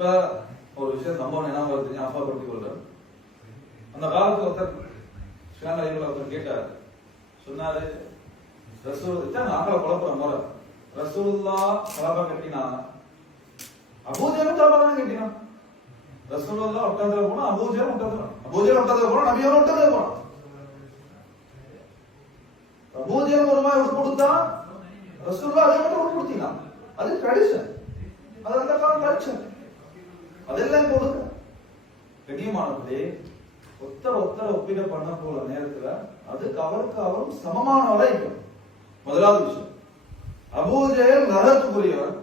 இப்ப ஒரு விஷயம் சம்பவம் என்ன வருது ஞாபகப்படுத்தி கொள்றேன் அந்த காலத்துல ஒருத்தர் ஸ்ரீலங்காவில் ஒருத்தர் கேட்டார். சொன்னாரு ரசூல் நாங்கள ஆக்களை குழப்புற முறை. ரசூல்லா கலபா கட்டினா? அபூஜலும் கலபா தான் கட்டினான் ரசூலுல்லா ஒட்டத்துல போனா அபூஜலும் ஒட்டத்துல அபூஜல் ஒட்டத்துல போனா நபியோட ஒட்டத்துல போனா. அபூஜரம் ஒரு மாதிரி விட்டு கொடுத்தா ரசூல்லா அதே மட்டும் விட்டு கொடுத்தீங்க அது ட்ரெடிஷன் அது அந்த காலம் ட்ரெடிஷன் அதெல்லாம் கொடுங்க கண்ணியமானவர்களே ஒத்தர ஒத்தர ஒப்பீடு பண்ண போல நேரத்துல அதுக்கு அவருக்கு அவரும் சமமானவரா இருக்கும் முதலாவது விஷயம். அபூஜெயல் நரகத்துக்குரியவர்.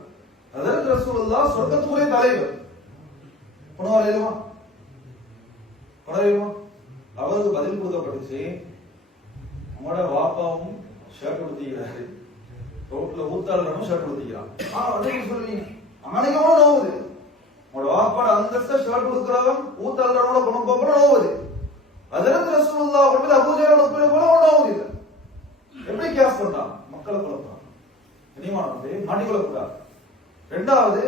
அதற்கு ரசூல்லா சொர்க்கத்துக்குரிய தலைவர். உணவரையுமா உணவரையுமா அவருக்கு பதில் கொடுக்கப்பட்டுச்சு. உங்களோட வாப்பாவும் ஷர்ட் கொடுத்தீங்கிறாரு ரோட்ல ஊத்தாளனும் ஷர்ட் கொடுத்தீங்கிறான் ஆனா அதே சொல்லி அனைக்கோட நோவுது. உங்களோட அந்தஸ்த ஷர்ட் கொடுக்கிறவன் ஊத்தாளனோட குணம் போக நோவுது அதற்கு ரசூலுல்லா கொண்டு அபூஜையோட ஒப்பிட போல நோவுது இல்லை எப்படி கேஸ் பண்ணான் மக்களை குழப்பான் கனிமானது மாட்டிக்கொள்ளக்கூடாது ரெண்டாவது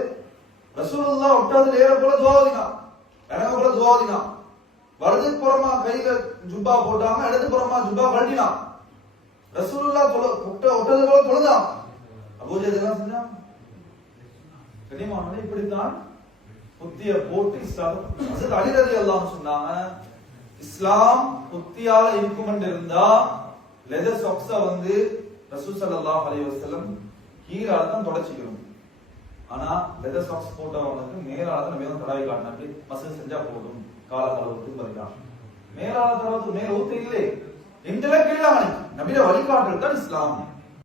ரசூலுல்லா ஒட்டாது ஏற போல துவாதினா இறங்க போல துவாதினா வலது புறமா கையில ஜுப்பா போட்டாங்க இடது புறமா ஜுப்பா கழட்டினான் ரசூலுல்லா ஒட்ட ஒட்டது போல தொழுதான். அபூஜை இதெல்லாம் செஞ்சான்? கனிமானது இப்படித்தான் புத்திய போட்டு இஸ்லாம். அது அலிரதி அல்லாஹ் சொன்னாங்க இஸ்லாம் புத்தியால இருக்கும் இருந்தா லெதர் சொக்ஸ வந்து ரசூ சல்லாஹ் அலி வசலம் கீழால தான் தொடச்சிக்கணும். ஆனா லெதர் சாக்ஸ் போட்டவங்களுக்கு மேலால தான் மேலும் தடவை காட்டணும். அப்படி மசல் செஞ்சா போதும். கால கழுவுக்கு வருகிறான் மேலால தடவை மேல ஊத்து இல்லை எந்த கீழே நபிட வழிகாட்டுறது தான் இஸ்லாம்.